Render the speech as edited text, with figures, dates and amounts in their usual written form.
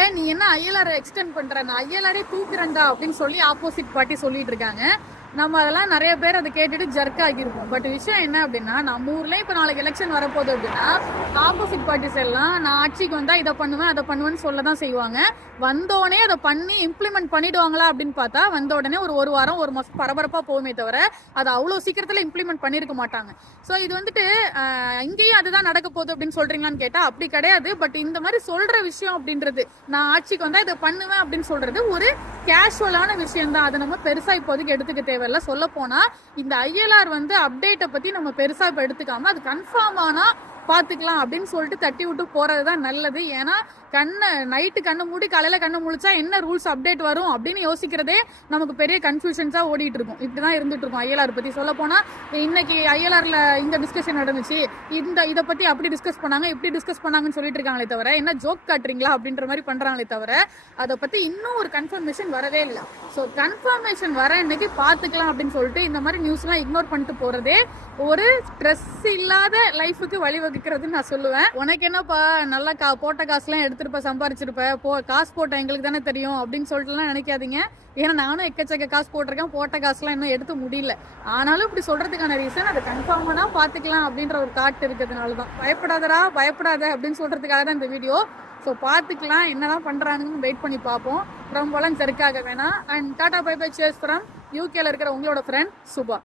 இல்ல நீ என்ன ஐஎல்ஆர் எக்ஸ்டெண்ட் பண்ற, நான் ஐஎல்ஆரே தூக்குறேன்டா அப்படின்னு சொல்லி ஆப்போசிட் பார்ட்டி சொல்லிட்டு இருக்காங்க. நம்ம அதெல்லாம் நிறைய பேர் அதை கேட்டுட்டு ஜர்க் ஆகிருப்போம். பட் விஷயம் என்ன அப்படின்னா, நம்ம ஊர்ல இப்ப நாளைக்கு எலெக்ஷன் வரப்போகுது அப்படின்னா ஆப்போசிட் பார்ட்டிஸ் எல்லாம் நான் ஆட்சிக்கு வந்தா இதை பண்ணுவேன் அதை பண்ணுவேன்னு சொல்லதான் செய்வாங்க. வந்தோடனே அதை பண்ணி இம்ப்ளிமெண்ட் பண்ணிடுவாங்களா அப்படின்னு பார்த்தா வந்த உடனே ஒரு வாரம் ஒரு மாசம் பரபரப்பா போகுமே தவிர அதை அவ்வளவு சீக்கிரத்துல இம்ப்ளிமெண்ட் பண்ணிருக்க மாட்டாங்க. ஸோ இது வந்துட்டு இங்கேயும் அதுதான் நடக்க போகுது அப்படின்னு சொல்றீங்களான்னு கேட்டா அப்படி கிடையாது. பட் இந்த மாதிரி சொல்ற விஷயம் அப்படின்றது, நான் ஆட்சிக்கு வந்தா இதை பண்ணுவேன் அப்படின்னு சொல்றது ஒரு கேஷுவலான விஷயம் தான். அதை நம்ம பெருசா இப்போதைக்கு எடுத்துக்க தேவையில்ல. சொல்ல போனா இந்த ஐஎல்ஆர் அப்டேட்டை பத்தி நம்ம பெருசா இப்ப எடுத்துக்காம அது கன்ஃபார்ம் ஆனா பாத்துக்கலாம் அப்படின்னு சொல்லிட்டு தட்டி விட்டு போறதுதான் நல்லது. ஏன்னா நைட்டு கண்ணு மூடி காலையில கண்ணு முழிச்சா என்ன ரூல்ஸ் அப்டேட் வரும் அப்படின்னு யோசிக்கிறதே நமக்கு பெரிய கன்ஃபியூஷன்ஸா ஓடிட்டு இருக்கும். இப்படிதான் இருந்துட்டு இருக்கும் ஐஎல்ஆர் பத்தி. சொல்ல போனா இன்னைக்கு ஐஎல்ஆர்ல இந்த டிஸ்கஷன் நடந்துச்சு, இதை பத்தி அப்படி டிஸ்கஸ் பண்ணாங்க இப்படி டிஸ்கஸ் பண்ணாங்கன்னு சொல்லிட்டு இருக்காங்களே தவிர என்ன ஜோக் காட்டுறீங்களா அப்படின்ற மாதிரி பண்றாங்களே தவிர அதை பத்தி இன்னும் ஒரு கன்ஃபர்மேஷன் வரவே இல்லை. ஸோ கன்ஃபர்மேஷன் வர இன்னைக்கு பாத்துக்கலாம் அப்படின்னு சொல்லிட்டு இந்த மாதிரி நியூஸ் எல்லாம் இக்னோர் பண்ணிட்டு போறதே ஒரு ஸ்ட்ரெஸ் இல்லாத லைஃபுக்கு வழிவகுக்கிறதுன்னு நான் சொல்லுவேன். உனக்கு என்னப்பா நல்லா போட்ட காசுலாம் எடுத்துருப்ப சம்பாரிச்சிருப்ப, காசு போட்ட எங்களுக்கு தானே தெரியும் அப்படின்னு சொல்லிட்டுலாம் நினைக்காதீங்க. ஏன்னா நானும் எக்கச்சக்க காசு போட்டிருக்கேன், போட்ட காசுலாம் இன்னும் எடுத்து முடியல. ஆனாலும் இப்படி சொல்றதுக்கான ரீசன் அதை கன்ஃபார்மா பாத்துக்கலாம் அப்படின்ற ஒரு தாட் இருக்கிறதுனாலதான். பயப்படாதடா பயப்படாத அப்படின்னு சொல்றதுக்காக தான் இந்த வீடியோ. ஸோ பார்த்துக்கலாம் என்னெல்லாம் பண்றாங்கன்னு வெயிட் பண்ணி பார்ப்போம். ரொம்பலாம் ஜெர்க்காக வேணாம். And tata bye bye, cheers from யூகேல இருக்கிற உங்களோட ஃப்ரெண்ட் சுபா.